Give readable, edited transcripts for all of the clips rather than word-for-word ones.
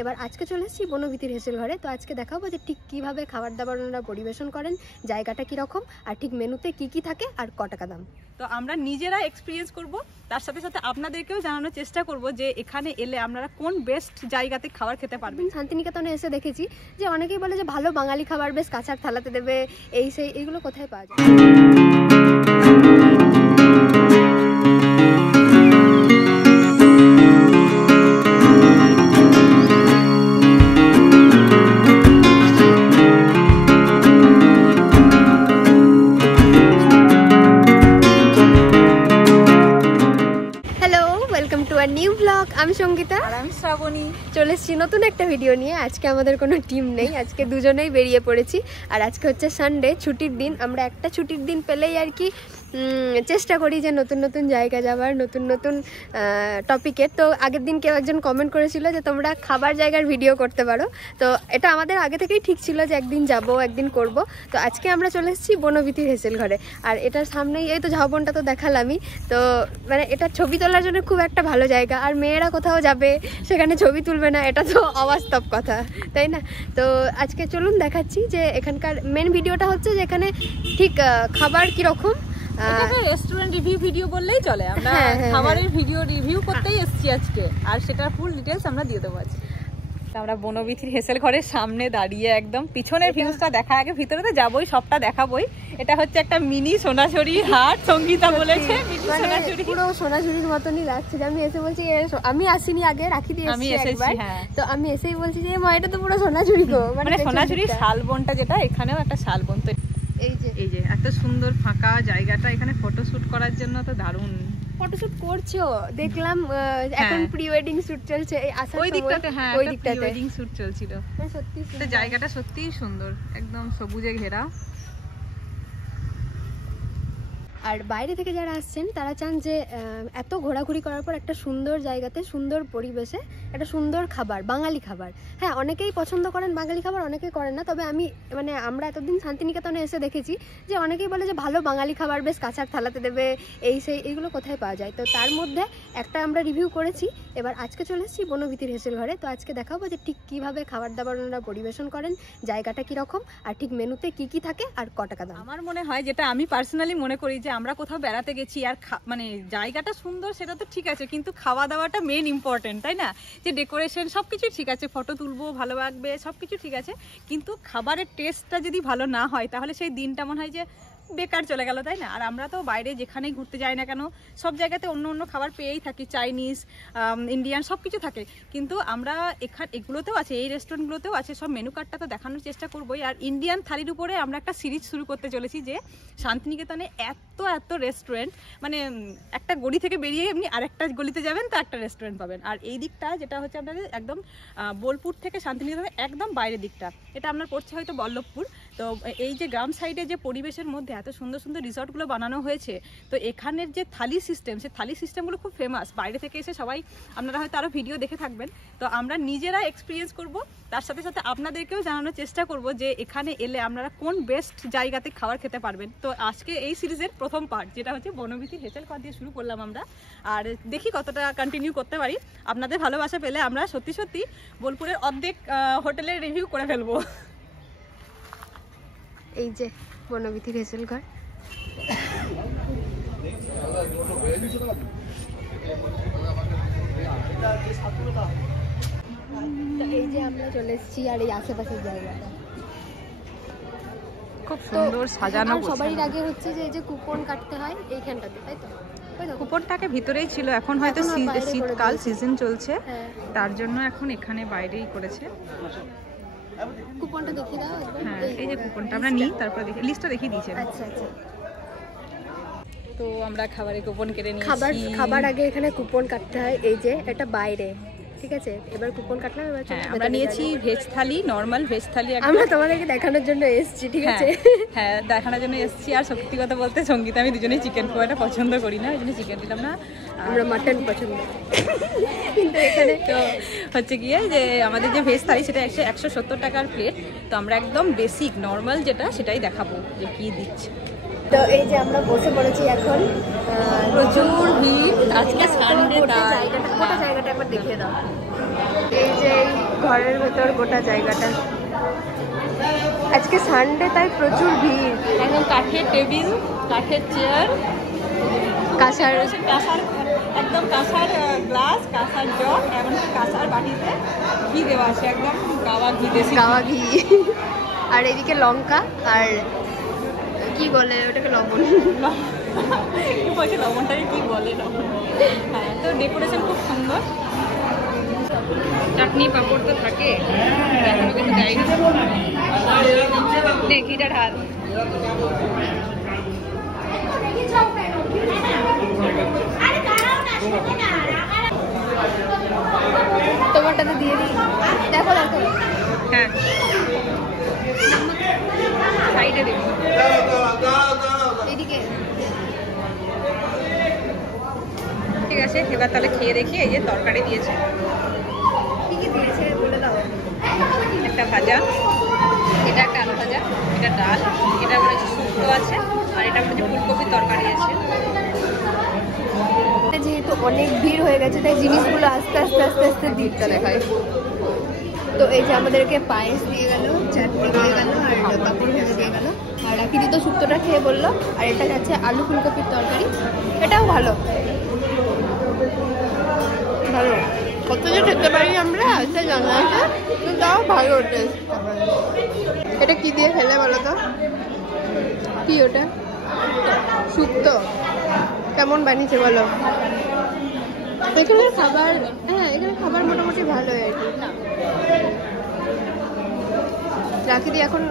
এবার আজকে চলে এসেছি বনভীতির হেসেল ঘরে। তো আজকে দেখাবো যে ঠিক কীভাবে খাবার দাবার ওনারা পরিবেশন করেন, জায়গাটা কীরকম, আর ঠিক মেনুতে কী কী থাকে আর ক টাকা দাম। তো আমরা নিজেরা এক্সপিরিয়েন্স করব, তার সাথে সাথে আপনাদেরকেও জানানোর চেষ্টা করব যে এখানে এলে আপনারা কোন বেস্ট জায়গাতে খাবার খেতে পারবেন। শান্তিনিকেতনে এসে দেখেছি যে অনেকেই বলে যে ভালো বাঙালি খাবার বেশ কাঁচার থালাতে দেবে, এইগুলো কোথায় পাওয়া যায়? নিউ ব্লগ, আমি সঙ্গীতা আর আমি শ্রাবণী। চলে এসেছি নতুন একটা ভিডিও নিয়ে। আজকে আমাদের কোনো টিম নেই, আজকে দুজনেই বেরিয়ে পড়েছি। আর আজকে হচ্ছে সানডে, ছুটির দিন। আমরা একটা ছুটির দিন পেলেই আর কি চেষ্টা করি যে নতুন নতুন জায়গা যাওয়ার, নতুন নতুন টপিকের। তো আগের দিন কেউ একজন কমেন্ট করেছিল যে তোমরা খাবার জায়গার ভিডিও করতে পারো। তো এটা আমাদের আগে থেকেই ঠিক ছিল যে একদিন যাব, একদিন করব। তো আজকে আমরা চলে এসেছি বনভীতির হেসেল ঘরে। আর এটার সামনেই এই তো ঝাউবনটা তো দেখালামই। তো মানে এটা ছবি তোলার জন্য খুব একটা ভালো জায়গা। আর মেয়েরা কোথাও যাবে সেখানে ছবি তুলবে না, এটা তো অবাস্তব কথা, তাই না? তো আজকে চলুন দেখাচ্ছি যে এখানকার মেন ভিডিওটা হচ্ছে যে এখানে ঠিক খাবার কীরকম। রেস্টুরেন্ট রিভিউ ভিডিও বললেই চলে, আমরা খাবারের ভিডিও রিভিউ করতেই এসেছি আজকে, আর সেটার ফুল ডিটেলস আমরা দিয়ে দেবো আজকে। আমরা বনভীতির হেসেল ঘরের সামনে দাঁড়িয়ে একদম পিছনের ভিউজটা দেখা, আগে ভিতরে তো যাবোই, সবটা দেখাবোই। এটা হচ্ছে একটা মিনি সোনাঝুরি হাট, সঙ্গীতা বলেছে সোনাঝুরি, পুরো সোনাঝুরির মতনই লাগছে। আমি এসে বলছি, আমি আসিনি আগে, রাখি দিয়ে একবার, তো আমি এসেই বলছি যে মা এটা তো পুরো সোনাঝুরি গো, মানে সোনাঝুরির শালবনটা, যেটা এখানেও একটা শালবন। তো এই যে এত সুন্দর ফাঁকা জায়গাটা, এখানে ফটোশুট করার জন্য তো দারুণ। ফটোশুট করছো দেখলাম, এখন প্রি ওয়েডিং শুট চলছে ওই দিকটাতে। হ্যাঁ, ওই দিকটাতে ওয়েডিং শুট চলছিল। সত্যি জায়গাটা সত্যিই সুন্দর, একদম সবুজে ঘেরা। আর বাইরে থেকে যারা আসছেন তারা চান যে এত ঘোরাঘুরি করার পর একটা সুন্দর জায়গাতে, সুন্দর পরিবেশে একটা সুন্দর খাবার, বাঙালি খাবার। হ্যাঁ, অনেকেই পছন্দ করেন বাঙালি খাবার, অনেকেই করেন না। তবে আমরা এতদিন শান্তিনিকেতনে এসে দেখেছি যে অনেকেই বলে যে ভালো বাঙালি খাবার বেশ কাঁচার থালাতে দেবে, এইগুলো কোথায় পাওয়া যায়। তো তার মধ্যে একটা আমরা রিভিউ করেছি। এবার আজকে চলে এসেছি বনভীতির হেসেল ঘরে। তো আজকে দেখাবো যে ঠিক কীভাবে খাবার দাবার ওনারা পরিবেশন করেন, জায়গাটা কীরকম, আর ঠিক মেনুতে কী কী থাকে আর ক টাকা দাম। আমার মনে হয়, যেটা আমি পার্সোনালি মনে করি, যে আমরা কোথাও বেড়াতে গেছি আর মানে জায়গাটা সুন্দর সেটা তো ঠিক আছে, কিন্তু খাওয়া দাওয়াটা মেন ইম্পর্টেন্ট, তাই না? যে ডেকোরেশন সবকিছু ঠিক আছে, ফটো তুলবো, ভালো লাগবে, সবকিছু ঠিক আছে, কিন্তু খাবারের টেস্টটা যদি ভালো না হয় তাহলে সেই দিনটা মনে হয় যে বেকার চলে গেল, তাই না? আর আমরা তো বাইরে যেখানেই ঘুরতে যাই না কেন, সব জায়গাতে অন্য অন্য খাবার পেয়েই থাকি, চাইনিজ, ইন্ডিয়ান, সব কিছু থাকে। কিন্তু আমরা এগুলোতেও আছে, এই রেস্টুরেন্টগুলোতেও আছে, সব মেনু কার্ডটা তো দেখানোর চেষ্টা করবোই। আর ইন্ডিয়ান থালির উপরে আমরা একটা সিরিজ শুরু করতে চলেছি, যে শান্তিনিকেতনে এত রেস্টুরেন্ট, মানে একটা গলি থেকে বেরিয়ে এমনি আরেকটা গলিতে যাবেন তো একটা রেস্টুরেন্ট পাবেন। আর এই দিকটা যেটা হচ্ছে আপনাদের একদম বোলপুর থেকে শান্তিনিকেতনের একদম বাইরের দিকটা, এটা আপনার পড়ছে হয়তো বল্লভপুর। তো এই যে গ্রাম সাইডে যে পরিবেশের মধ্যে এত সুন্দর সুন্দর রিসর্টগুলো বানানো হয়েছে, তো এখানের যে থালি সিস্টেম, সেই থালি সিস্টেমগুলো খুব ফেমাস। বাইরে থেকে এসে সবাই, আপনারা হয়তো আরও ভিডিও দেখে থাকবেন। তো আমরা নিজেরা এক্সপিরিয়েন্স করব, তার সাথে সাথে আপনাদেরকেও জানানোর চেষ্টা করব যে এখানে এলে আপনারা কোন বেস্ট জায়গাতে খাবার খেতে পারবেন। তো আজকে এই সিরিজের প্রথম পার্ট, যেটা হচ্ছে বনভীতির হেসেল ঘর দিয়ে শুরু করলাম আমরা, আর দেখি কতটা কন্টিনিউ করতে পারি। আপনাদের ভালোবাসা পেলে আমরা সত্যি সত্যি বোলপুরের অর্ধেক হোটেলের রিভিউ করে ফেলবো। এই যে বনভীতির হেসেল ঘর। এই যে আমরা চলে এসেছি, আর এই আশেপাশের জায়গাটা খুব সুন্দর সাজানো। সবারই আগে হচ্ছে যে এই যে কুপন কাটতে হয় এইখানটাতে, তাই তো? কুপনটাকে ভিতরেই ছিল, এখন হয়তো শীতকাল সিজন চলছে, তার জন্য এখন এখানে বাইরেই করেছে। কুপনটা দেখিয়ে দাও। হ্যাঁ, এই যে কুপনটা আমরা নিই, তারপর দেখি, লিস্টটা দেখিয়ে দিয়েছে। আচ্ছা আচ্ছা। তো আমরা খাবারের কুপন কেটে নিয়েছি। খাবার আগে এখানে কুপন কাটতে হয়। এই যে এটা বাইরে, ঠিক আছে? এবার কুপন কাটলাম। এবার আমরা নিয়েছি ভেজ থালি, নরমাল ভেজ থালি। আমরা তোমাদেরকে দেখানোর জন্য এসেছি, ঠিক আছে? হ্যাঁ, দেখানোর জন্য এসেছি। আর সত্যি কথা বলতে সঙ্গীতা আমি দুজনেই চিকেন খুব একটা পছন্দ করি না, ওই জন্য চিকেন দিলাম না, আমরা মাটন পছন্দ। কিন্তু এখানে তো হচ্ছে গিয়ে যে আমাদের যে ভেজ থালি সেটা 170 টাকার প্লেট। তো আমরা একদম বেসিক নর্মাল যেটা, সেটাই দেখাবো যে কি দিচ্ছে। তো এই যে আমরা বসে পড়েছি এখন, প্রচুর ভিড় আজকে সানডে। জায়গাটা একবার দেখিয়ে দাও। এই যে ঘরের ভেতর গোটা জায়গাটা। আজকে সানডে তাই প্রচুর ভিড়। একদম কাঠের টেবিল, কাঠের চেয়ার, কাঁসার একদম কাঁসার গ্লাস, কাঁসার জগ, এমনকি কাঁসার বাটিতে ঘি দেওয়া আছে, একদম গাওয়া ঘি, দেশি গাওয়া ঘি। আর এদিকে লঙ্কা আর কি বলে ওটাকে, লবণ। বলছে লবণটাকে কি বলে, লবণ। হ্যাঁ, তো ডেকোরেশন খুব সুন্দর। চাটনি পাঁপড় তো থাকে, এখনো কিছু দেয়নি। ঘিটা ঢাল। তোমারটাতে দিয়ে দিই, দেখো দেখো। হ্যাঁ, সাইডে দেবো। এদিকে ঠিক আছে, এবার তাহলে খেয়ে দেখি। এই যে তরকারি দিয়েছে, কি কি দিয়েছে বলে দাও। একটা ভাজা, এটা একটা আলু ভাজা, এটা ডাল, এটা মনে হচ্ছে শুক্তো আছে, আর এটা মনে হচ্ছে ফুলকপির তরকারি আছে। যেহেতু অনেক ভিড় হয়ে গেছে তাই জিনিসগুলো আস্তে আস্তে আস্তে আস্তে ভিড়টা দেখায়। তো এই যে আমাদেরকে পায়েস দিয়ে গেল, চাটনি দিয়ে গেল, আর পাঁপড় ভেজে দিয়ে গেল, আর রাকিদি তো শুক্তোটা খেয়ে বললো। আর এটা যাচ্ছে আলু ফুলকপির তরকারি, এটাও ভালো ভালো। কত যে খেতে পারি আমরা সে জানা আছে, কিন্তু তাও ভালো টেস্ট। এটা কি দিয়ে খেলে বলো তো? কি ওটা? শুক্তো। কেমন বানিয়েছে বলো? এখানে খাবার, হ্যাঁ এখানে খাবার মোটামুটি ভালোই আর কি। রাকিদি এখন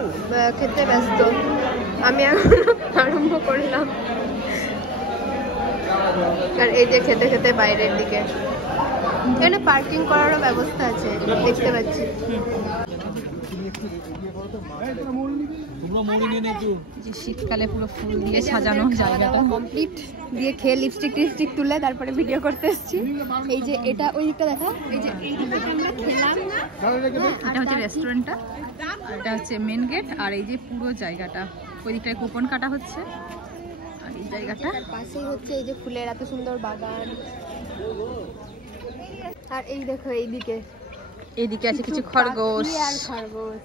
খেতে ব্যস্ত, আমি এখন আরম্ভ করলাম। আর এই যে খেতে খেতে বাইরের দিকে এখানে পার্কিং করারও ব্যবস্থা আছে, দেখতে পাচ্ছি। যে শীতকালে পুরো ফুল দিয়ে সাজানো জায়গাটা কমপ্লিট দিয়ে খেয়ে লিপস্টিক টিপস্টিক তুলে তারপরে ভিডিও করতে এসেছি। এই যে এটা ওই দিকটা দেখা, এই যে এই দিকটা আমরা খেলাম। এটা হচ্ছে রেস্টুরেন্টটা, এটা হচ্ছে মেন গেট, আর এই যে পুরো জায়গাটা ওই দিকটায় কুপন কাটা হচ্ছে, আর এই জায়গাটা তার পাশেই হচ্ছে এই যে ফুলের এত সুন্দর বাগান। আর এই দেখো এইদিকে এইদিকে আছে কিছু খরগোশ। পাখি আর খরগোশ।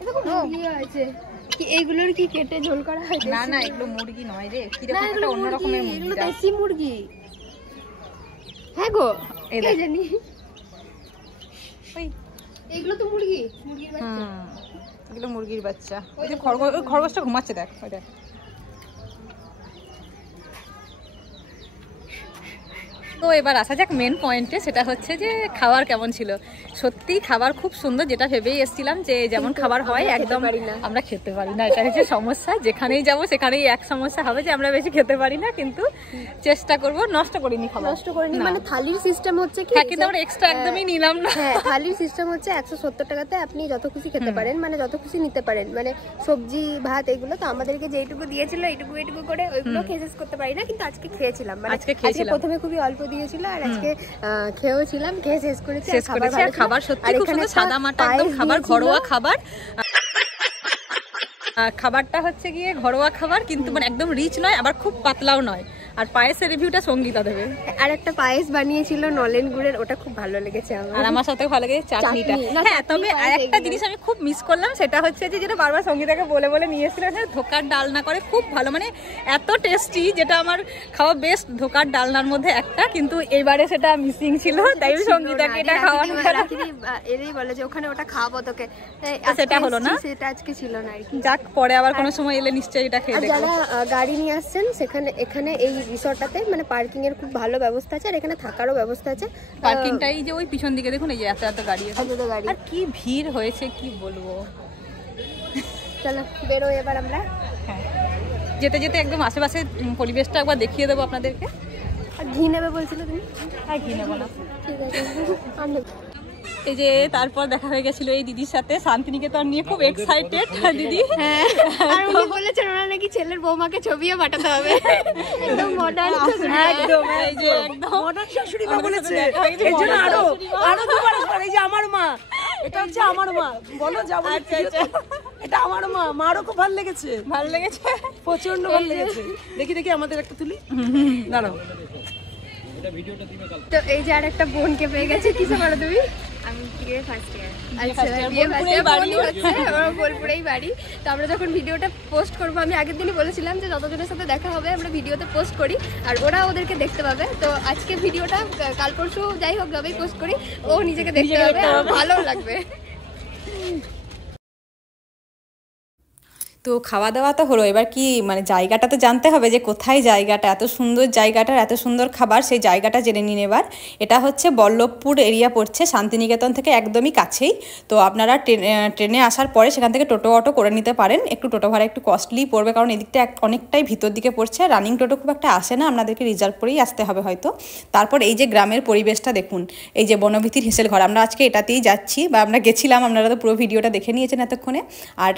এটা খুব মুরগিও আছে। কি এইগুলোর কি কেটে ঝোল করা হয়? না না, এগুলো মুরগি নয় রে, কিরকম একটা অন্য রকমের মুরগি। এগুলো দেশি মুরগি। হ্যাঁ গো, এই কে জানি। ওই এগুলো তো মুরগি, মুরগির বাচ্চা। এগুলো মুরগির বাচ্চা। ওই যে খরগোশ, ওই খরগোশটা ঘুমাচ্ছে, দেখ ওই দেখ। তো এবার আসা যাক মেন পয়েন্টে, সেটা হচ্ছে যে খাবার কেমন ছিল। সত্যি খাবার খুব সুন্দর, যেটা ভেবেই এসেছিলাম যে যেমন খাবার হয় একদম আমরা খেতে পারি না, এটা হচ্ছে সমস্যা। যেখানেই যাব সেখানেই এক সমস্যা হবে যে আমরা বেশি খেতে পারি না, কিন্তু চেষ্টা করব। নষ্ট করিনি খাবার, নষ্ট করিনি মানে থালির সিস্টেম হচ্ছে কি, হ্যাঁ, কিন্তু আমরা এক্সট্রা একদমই নিলাম না। হ্যাঁ, থালির সিস্টেম হচ্ছে 170 টাকাতে আপনি যত খুশি খেতে পারেন, মানে যত খুশি নিতে পারেন, মানে সবজি ভাত এগুলো। তো আমাদেরকে যেইটুকু দিয়েছিল এইটুকু এইটুকু করে ওইগুলো খেয়ে শেষ করতে পারি না, কিন্তু আজকে খেয়েছিলাম। মানে আজকে প্রথমে খুবই অল্প দিয়েছিল, আর আজকে খেয়েও ছিলাম, খেয়ে শেষ করেছি। খাবার সত্যি খুব সুন্দর, সাদা মাটা একদম খাবার, ঘরোয়া খাবার। খাবারটা হচ্ছে গিয়ে ঘরোয়া খাবার, কিন্তু মানে একদম রিচ নয়, আবার খুব পাতলাও নয়। আর পায়েসের রিভিউটা সঙ্গীতা দেবে। আর একটা পায়েস বানিয়েছিল নলেন গুড়ের, ওটা খুব ভালো লেগেছে আমার। আর আমার সাথে ভালো লেগেছে চাটনিটা। হ্যাঁ, তবে একটা জিনিস আমি খুব মিস করলাম, সেটা হচ্ছে যে যেটা বারবার সঙ্গীতাকে বলে বলে নিয়ে এসেছিল, ধোকার ডালনা করে খুব ভালো, মানে এত টেস্টি, যেটা আমার খাওয়া বেস্ট ধোকার ডালনার মধ্যে একটা, কিন্তু এবারে সেটা মিসিং ছিল, তাই সঙ্গীতাকে এটা খাওয়ানো। এরই বলে যে ওখানে ওটা খাওয়াবো তোকে, সেটা হলো না, সেটা আজকে ছিল না আর কি। যাক, পরে আবার কোনো সময় এলে নিশ্চয়ই এটা খেয়ে দেখব। যারা গাড়ি নিয়ে আসছেন সেখানে, এখানে এই রিসর্টটাতে মানে পার্কিং এর খুব ভালো ব্যবস্থা আছে, আর এখানে থাকারও ব্যবস্থা আছে। পার্কিংটাই যে ওই পিছন দিকে দেখুন, এই যে এত এত গাড়ি আছে, গাড়ি। আর কি ভিড় হয়েছে কি বলবো। চলো বেরোই এবার আমরা। হ্যাঁ, যেতে যেতে একদম আশেপাশে পরিবেশটা একবার দেখিয়ে দেবো আপনাদেরকে। আর ঘি নেবে বলছিল তুমি? আর ঘি নেবো না, ঠিক আছে। এই যে তারপর দেখা হয়ে গেছিল এই দিদির সাথে, শান্তিনিকেতন নিয়ে খুব এক্সাইটেড দিদি। হ্যাঁ, আর উনি বলেছেন ওনার নাকি ছেলের বৌমাকে ছবিও পাঠাতে হবে, একদম মডার্ন। একদম এই যে একদম মডার্ন শাশুড়ি মা বলেছে, এর জন্য আরো দুবার আসবে। এই যে আমার মা, এটা হচ্ছে আমার মা, বলো যাবো। আচ্ছা আচ্ছা, এটা আমার মা, মারও খুব ভালো লেগেছে, ভালো লেগেছে, প্রচন্ড ভালো লেগেছে। দেখি দেখি আমাদের একটা তুলি, দাঁড়াও। তো এই যে আর একটা বোনকে পেয়ে গেছে, কিসে পারো তুমি? আমি বিয়ে ফার্স্ট ইয়ার। first আচ্ছা, year, বিয়ে বোলপুরেই first year বাড়ি। মনে হচ্ছে, আমার বোলপুরেই বাড়ি। তো আমরা যখন ভিডিওটা পোস্ট করবো, আমি আগের দিনই বলেছিলাম যে যতজনের সাথে দেখা হবে আমরা ভিডিওতে পোস্ট করি, আর ওরা ওদেরকে দেখতে পাবে। তো আজকে ভিডিওটা কাল পরশু যাই হোক যবেই পোস্ট করি, ও নিজেকে দেখতে পাবে, আর ভালো লাগবে। তো খাওয়া দাওয়া তো হলো, এবার কি মানে জায়গাটা তো জানতে হবে যে কোথায় জায়গাটা, এত সুন্দর জায়গাটার এত সুন্দর খাবার, সেই জায়গাটা জেনে নিন এবার। এটা হচ্ছে বল্লভপুর এরিয়া পড়ছে, শান্তিনিকেতন থেকে একদমই কাছেই। তো আপনারা ট্রেনে আসার পরে সেখান থেকে টোটো অটো করে নিতে পারেন। একটু টোটো ভাড়া একটু কস্টলি পড়বে, কারণ এদিকটা অনেকটাই ভিতর দিকে পড়ছে, রানিং টোটো খুব একটা আসে না, আপনাদেরকে রিজার্ভ করেই আসতে হবে হয়তো। তারপর এই যে গ্রামের পরিবেশটা দেখুন, এই যে বনভীতির হেসেল ঘর, আমরা আজকে এটাতেই যাচ্ছি বা আমরা গেছিলাম, আপনারা তো পুরো ভিডিওটা দেখে নিয়েছেন এতক্ষণে। আর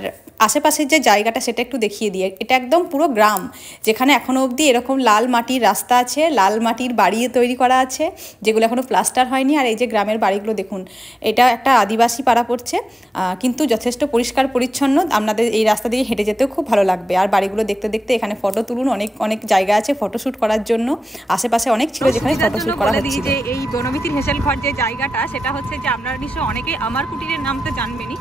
আশেপাশের যে জায়গাটা সেটা একটু দেখিয়ে দিয়ে, এটা একদম পুরো গ্রাম, যেখানে এখনো অবধি এরকম লাল মাটির রাস্তা আছে, লাল মাটির বাড়ি তৈরি করা আছে, যেগুলো এখনো প্লাস্টার হয়নি। আর এই যে গ্রামের বাড়িগুলো দেখুন, এটা একটা আদিবাসী পাড়া পড়ছে, কিন্তু যথেষ্ট পরিষ্কার পরিচ্ছন্ন। আপনাদের এই রাস্তা দিয়ে হেঁটে যেতেও খুব ভালো লাগবে। আর বাড়িগুলো দেখতে দেখতে এখানে ফটো তুলুন, অনেক অনেক জায়গা আছে ফটোশ্যুট করার জন্য, আশেপাশে অনেক ছিল যেখানে ফটোশ্যুট করা হচ্ছিল। যে এই বনভীতির হেসেল ঘর যে জায়গাটা, সেটা হচ্ছে যে আপনারা নিশ্চয়ই অনেকেই আমার কুটিরের নাম তো জানবেনই,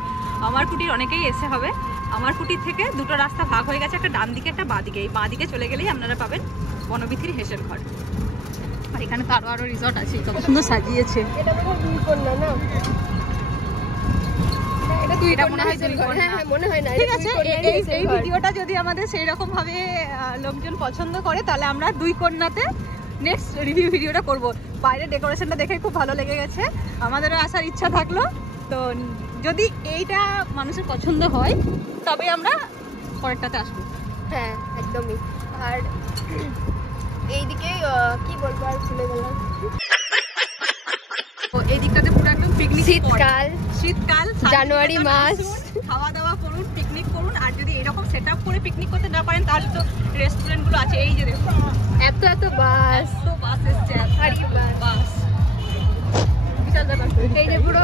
আমার কুটির অনেকেই এসে হবে। আমার কুটির থেকে দুটো রাস্তা ভাগ হয়ে গেছে, একটা ডান দিকে একটা বাঁ দিকে। এই বাঁ দিকে চলে গেলেই আপনারা পাবেন বনভীতির হেসেল ঘর। আর এখানে তো আরো রিসর্ট আছে, কত সুন্দর সাজিয়েছে। এটা মনে হয় দুই কন্যা না? এটা দুই এটা কন্যা মনে হয় হেসেল দুই ঘর। কন্যা। হ্যাঁ হ্যাঁ, মনে হয় না, ঠিক এটা আছে, দুই কন্যার এই হেসেল ঘর। ভিডিওটা যদি আমাদের সেই রকম ভাবে লোকজন পছন্দ করে, তাহলে আমরা দুই কন্যাতে নেক্সট রিভিউ ভিডিওটা করব। বাইরে ডেকোরেশনটা দেখে খুব ভালো লেগে গেছে, আমাদেরও আসার ইচ্ছা থাকলো। তো যদি এইটা মানুষের পছন্দ হয়, তবে আমরা পরেরটাতে আসবো। হ্যাঁ একদমই। আর এইদিকে কি বলবো, আর ভুলে গেলাম। তো এই দিকটাতে পুরো একদম পিকনিক শীতকাল, শীতকাল, জানুয়ারি মাস, খাওয়া দাওয়া করুন, পিকনিক করুন। আর যদি এরকম সেট আপ করে পিকনিক করতে না পারেন, তাহলে তো রেস্টুরেন্টগুলো আছে। এই যে দেখুন, এত এত বাস, তো বাস এসছে, আরে বাস বিশাল ব্যাপার। এই যে পুরো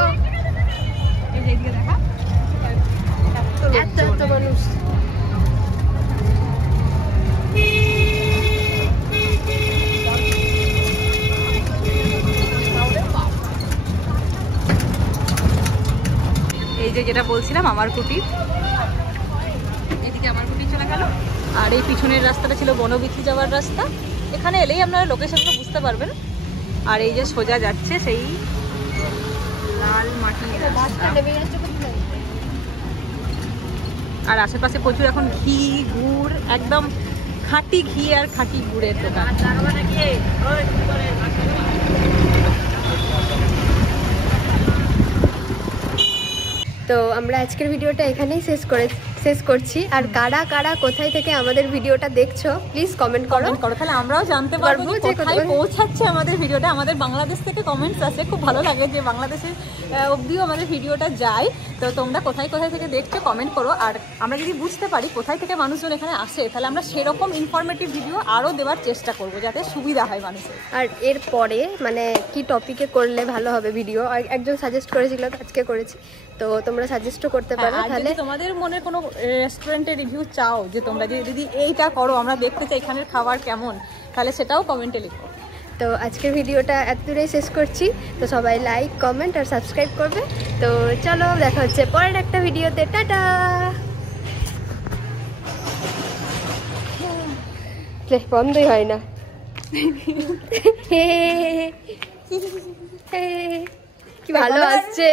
এই যে এইদিকে দেখা, এত এত মানুষ। এই যে যেটা বলছিলাম আমার কুটির, এদিকে আমার কুটির চলে গেল। আর এই পিছনের রাস্তাটা ছিল বনবীথি যাওয়ার রাস্তা। এখানে এলেই আপনারা লোকেশনটা বুঝতে পারবেন। আর এই যে সোজা যাচ্ছে সেই লাল মাটির রাস্তা। আর আশেপাশে প্রচুর এখন ঘি গুড়, একদম খাঁটি ঘি আর খাঁটি গুড়ের দোকান। তো আমরা আজকের ভিডিওটা এখানেই শেষ করছি। আর কারা কারা কোথায় থেকে আমাদের ভিডিওটা দেখছো প্লিজ কমেন্ট করো, তাহলে আমরাও জানতে পারবো যে কোথায় পৌঁছাচ্ছে আমাদের ভিডিওটা। আমাদের বাংলাদেশ থেকে কমেন্টস আসে, খুব ভালো লাগে যে বাংলাদেশের অবধিও আমাদের ভিডিওটা যায়। তো তোমরা কোথায় কোথায় থেকে দেখছো কমেন্ট করো। আর আমরা যদি বুঝতে পারি কোথায় থেকে মানুষজন এখানে আসে, তাহলে আমরা সেরকম ইনফরমেটিভ ভিডিও আরও দেওয়ার চেষ্টা করবো, যাতে সুবিধা হয় মানুষের। আর এরপরে মানে কি টপিকে করলে ভালো হবে ভিডিও, আর একজন সাজেস্ট করেছিল, আজকে করেছি। তো তোমরা সাজেস্টও করতে পারো। তাহলে তোমাদের মনে কোনো রেস্টুরেন্টের রিভিউ চাও যে তোমরা যে দিদি এইটা করো, আমরা দেখতে চাই এখানের খাবার কেমন, তাহলে সেটাও কমেন্টে লিখো। তো আজকের ভিডিওটা এতদূরেই শেষ করছি। তো সবাই লাইক কমেন্ট আর সাবস্ক্রাইব করবে। তো চলো দেখা হচ্ছে পরের একটা ভিডিওতে। টাটা। বন্ধই হয় না। কি ভালো আসছে।